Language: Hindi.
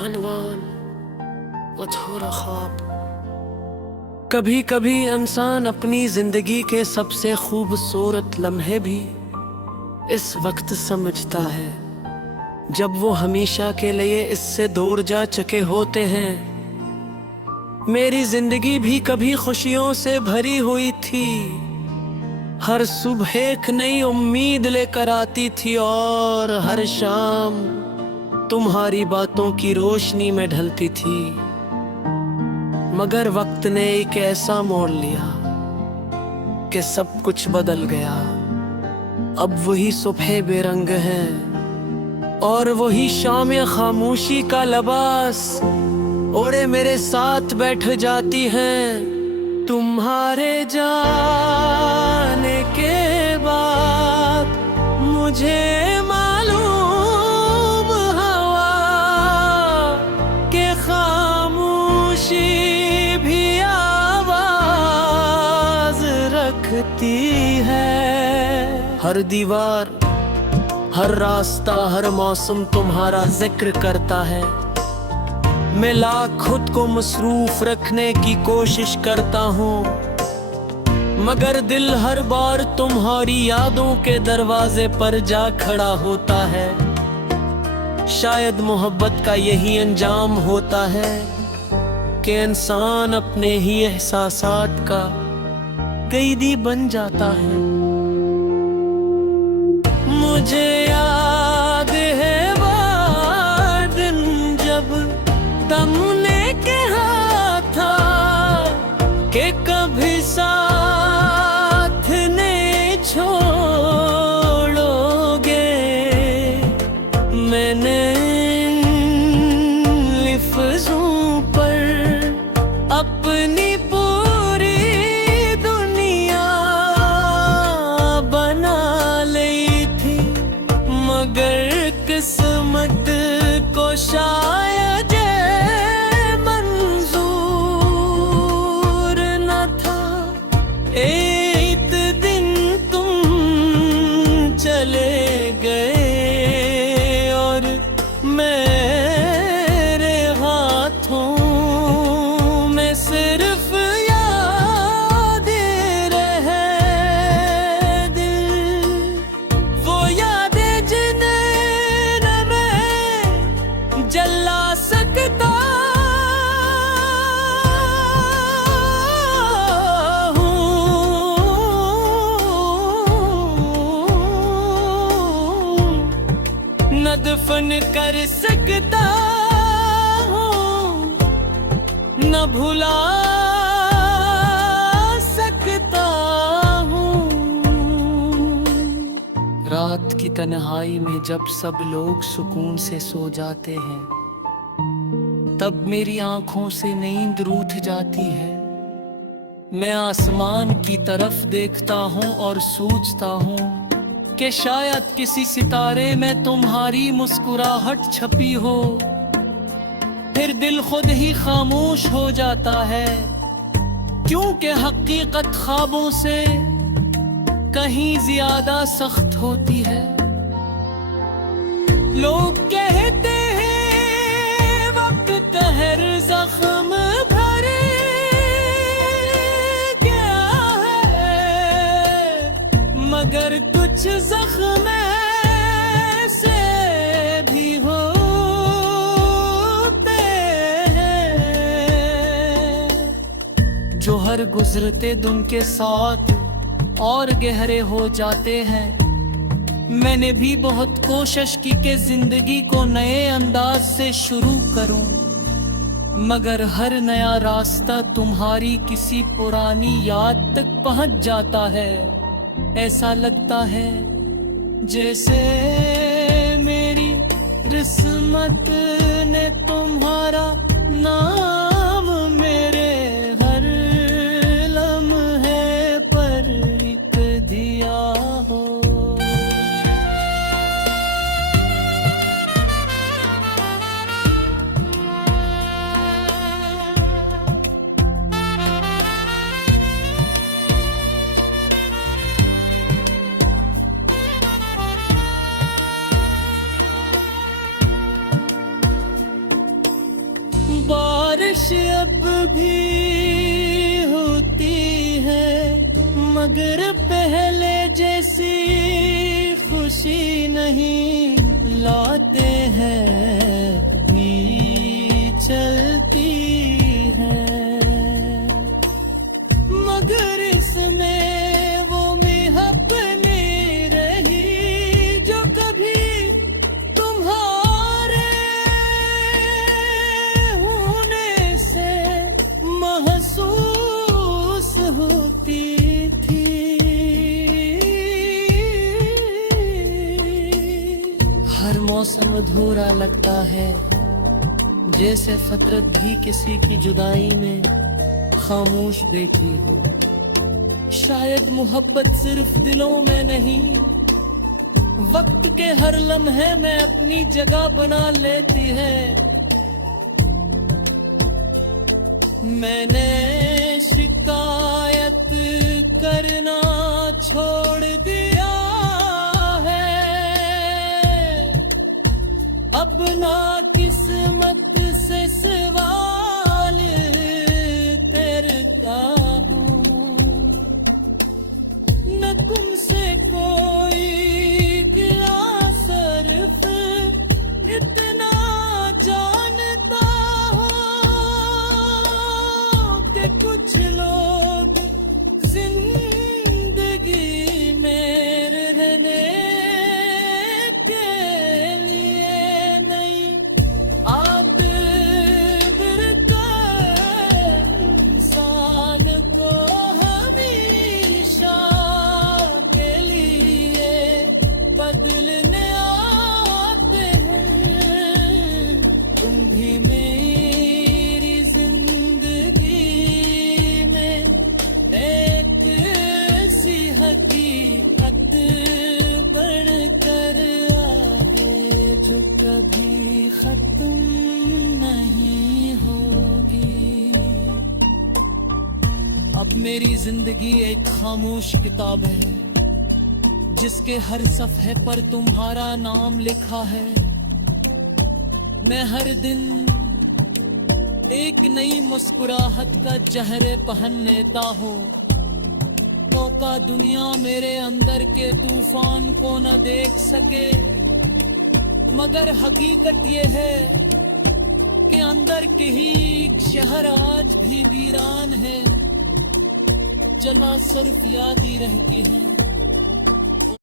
अनवान अधूरा ख्वाब। कभी कभी इंसान अपनी जिंदगी के सबसे खूबसूरत लम्हे भी इस वक्त समझता है जब वो हमेशा के लिए इससे दूर जा चुके होते हैं। मेरी जिंदगी भी कभी खुशियों से भरी हुई थी, हर सुबह एक नई उम्मीद लेकर आती थी और हर शाम तुम्हारी बातों की रोशनी में ढलती थी। मगर वक्त ने एक ऐसा मोड़ लिया कि सब कुछ बदल गया। अब वही सुबह बेरंग है और वही शाम खामोशी का लिबास ओढ़े मेरे साथ बैठ जाती है। तुम्हारे जाने के बाद मुझे मालूम हवा के खामोशी भी आवाज रखती है। हर दीवार, हर रास्ता, हर मौसम तुम्हारा जिक्र करता है। मैं लाख खुद को मसरूफ रखने की कोशिश करता हूँ, मगर दिल हर बार तुम्हारी यादों के दरवाजे पर जा खड़ा होता है। शायद मोहब्बत का यही अंजाम होता है कि इंसान अपने ही एहसासात का कैदी बन जाता है। मुझे याद है वो दिन जब तुमने कहा था कि कभी साथ नहीं छोड़ोगे। मैंने लिफ्ज़ों पर अपनी पूरी दुनिया बना ली थी, मगर किस्मत को शायद एक दिन तुम चले गए और मेरे हाथों में सिर्फ याद रहे दिल। वो यादें जिन्हें न मैं जला सकता न दफन कर सकता हूँ, न भुला सकता हूँ। रात की तन्हाई में जब सब लोग सुकून से सो जाते हैं, तब मेरी आंखों से नींद रूठ जाती है। मैं आसमान की तरफ देखता हूँ और सोचता हूँ कि शायद किसी सितारे में तुम्हारी मुस्कुराहट छपी हो। फिर दिल खुद ही खामोश हो जाता है, क्योंकि हकीकत ख्वाबों से कहीं ज्यादा सख्त होती है। लोग कहते हैं वक्त हर जख्म भरे क्या है, मगर कुछ जख्म ऐसे भी होते हैं जो हर गुजरते दिन के साथ और गहरे हो जाते हैं। मैंने भी बहुत कोशिश की कि जिंदगी को नए अंदाज से शुरू करूं, मगर हर नया रास्ता तुम्हारी किसी पुरानी याद तक पहुंच जाता है। ऐसा लगता है जैसे मेरी किस्मत ने तुम्हारा नाम मेरे हर लम्हे पर लिख दिया हो। जब भी होती है, मगर पहले जैसी खुशी नहीं लाते हैं, भी चलती है। मगर इसमें वो महक नहीं रही जो कभी तुम्हारे होने से महसूस होती थी। हर मौसम अधूरा लगता है, जैसे फितरत भी किसी की जुदाई में खामोश बैठी हो। शायद मोहब्बत सिर्फ दिलों में नहीं, वक्त के हर लम्हे में अपनी जगह बना लेती है। मैंने शिकायत करना छोड़ दिया है, अब ना किस्मत से सवाल करता हूँ, न तुमसे कोई गिला, सिर्फ इतना जानता हूँ कि कुछ लोग जिंदगी में रहने के लिए नहीं, इंसान को हमेशा के लिए बदलने आते हैं। तुम भी मेरी जिंदगी में एक सी हकीकत बनकर आए, जो कभी खत्म नहीं होगी। अब मेरी जिंदगी एक खामोश किताब है, जिसके हर सफ़े पर तुम्हारा नाम लिखा है। मैं हर दिन एक नई मुस्कुराहट का चेहरे पहन लेता हूँ। मौका दुनिया मेरे अंदर के तूफान को न देख सके, मगर हकीकत ये है कि अंदर के ही शहर आज भी वीरान है। जला सिर्फ याद ही रहती है।